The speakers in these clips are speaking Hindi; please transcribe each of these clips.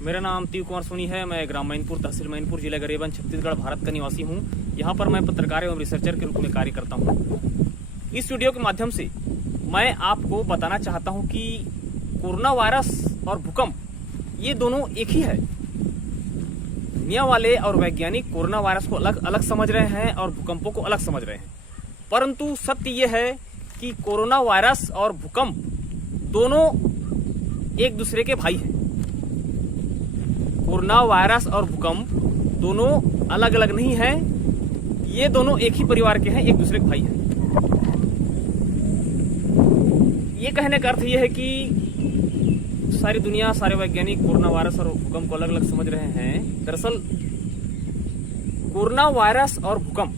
मेरा नाम तीव कुमार सोनी है। मैं ग्राम मैनपुर, तहसील मैनपुर, जिला गरियाबंद, छत्तीसगढ़, भारत का निवासी हूँ। यहाँ पर मैं पत्रकार एवं रिसर्चर के रूप में कार्य करता हूँ। इस वीडियो के माध्यम से मैं आपको बताना चाहता हूँ कि कोरोना वायरस और भूकंप ये दोनों एक ही है। दुनिया वाले और वैज्ञानिक कोरोना वायरस को अलग अलग समझ रहे हैं और भूकंपों को अलग समझ रहे हैं, परंतु सत्य ये है कि कोरोना वायरस और भूकंप दोनों एक दूसरे के भाई हैं। कोरोना वायरस और भूकंप दोनों अलग अलग नहीं हैं, ये दोनों एक ही परिवार के हैं, एक दूसरे के भाई हैं। ये कहने का अर्थ ये है कि सारी दुनिया, सारे वैज्ञानिक कोरोना वायरस और भूकंप को अलग अलग समझ रहे हैं। दरअसल कोरोना वायरस और भूकंप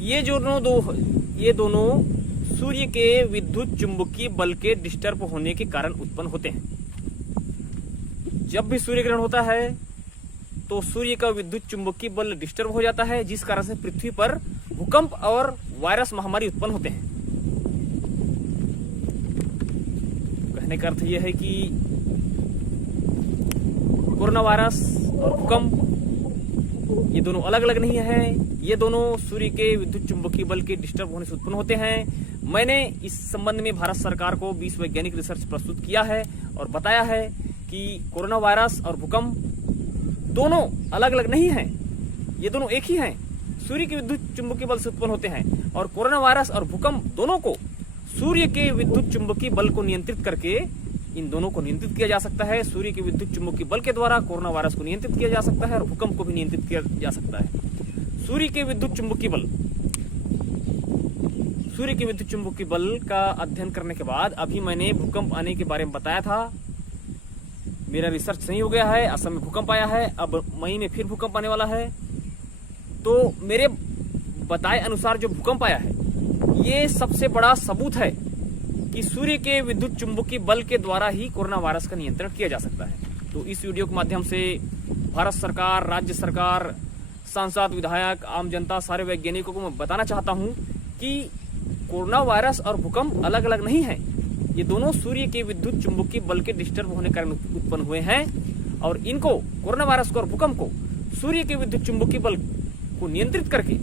ये दोनों सूर्य के विद्युत चुंबकीय बल के डिस्टर्ब होने के कारण उत्पन्न होते हैं। जब भी सूर्य ग्रहण होता है तो सूर्य का विद्युत चुंबकीय बल डिस्टर्ब हो जाता है, जिस कारण से पृथ्वी पर भूकंप और वायरस महामारी उत्पन्न होते हैं। कहने का अर्थ यह है कि कोरोना वायरस और भूकंप ये दोनों अलग अलग नहीं है, ये दोनों सूर्य के विद्युत चुंबकीय बल के डिस्टर्ब होने से उत्पन्न होते हैं। मैंने इस संबंध में भारत सरकार को 20 वैज्ञानिक रिसर्च प्रस्तुत किया है और बताया है कि कोरोना वायरस और भूकंप दोनों अलग अलग नहीं हैं, ये दोनों एक ही हैं। सूर्य के विद्युत चुंबकीय बल से उत्पन्न होते हैं और कोरोना वायरस और भूकंप दोनों को सूर्य के विद्युत चुंबकीय बल को नियंत्रित करके इन दोनों को नियंत्रित किया जा सकता है। सूर्य के विद्युत चुंबकीय बल के द्वारा कोरोना वायरस को नियंत्रित किया जा सकता है और भूकंप को भी नियंत्रित किया जा सकता है। सूर्य के विद्युत चुंबकीय बल का अध्ययन करने के बाद अभी मैंने भूकंप आने के बारे में बताया था। मेरा रिसर्च सही हो गया है, असम में भूकंप आया है, अब मई में फिर भूकंप आने वाला है। तो मेरे बताए अनुसार जो भूकंप आया है ये सबसे बड़ा सबूत है कि सूर्य के विद्युत चुंबकीय बल के द्वारा ही कोरोना वायरस का नियंत्रण किया जा सकता है। तो इस वीडियो के माध्यम से भारत सरकार, राज्य सरकार, सांसद, विधायक, आम जनता, सारे वैज्ञानिकों को मैं बताना चाहता हूं कि कोरोना वायरस और भूकंप अलग अलग नहीं है, ये दोनों सूर्य के विद्युत चुंबकीय बल के डिस्टर्ब होने के कारण उत्पन्न हुए हैं। और इनको, कोरोना वायरस को और भूकंप को, सूर्य के विद्युत चुंबकीय बल को नियंत्रित करके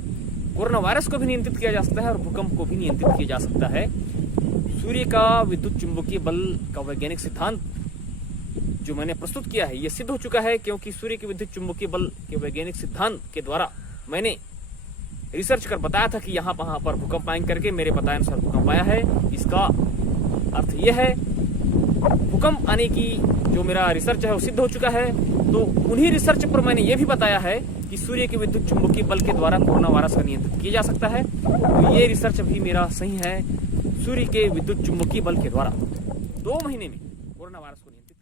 कोरोना वायरस को भी नियंत्रित किया जा सकता है और भूकंप को भी नियंत्रित किया जा सकता है। सूर्य का विद्युत चुंबकीय बल का वैज्ञानिक सिद्धांत जो मैंने प्रस्तुत किया है ये सिद्ध हो चुका है, क्योंकि सूर्य के विद्युत चुंबकीय बल के वैज्ञानिक सिद्धांत के द्वारा मैंने रिसर्च कर बताया था कि यहाँ पर भूकंप आएंगे करके मेरे बताए अनुसार भूकंप आया है। इसका अर्थ यह है भूकंप आने की जो मेरा रिसर्च है वो सिद्ध हो चुका है। तो उन्हीं रिसर्च पर मैंने ये भी बताया है कि सूर्य के विद्युत चुंबकीय बल के द्वारा कोरोना वायरस का नियंत्रित किया जा सकता है। तो ये रिसर्च अभी मेरा सही है। सूर्य के विद्युत चुंबकीय बल के द्वारा 2 महीने में कोरोना वायरस को नियंत्रित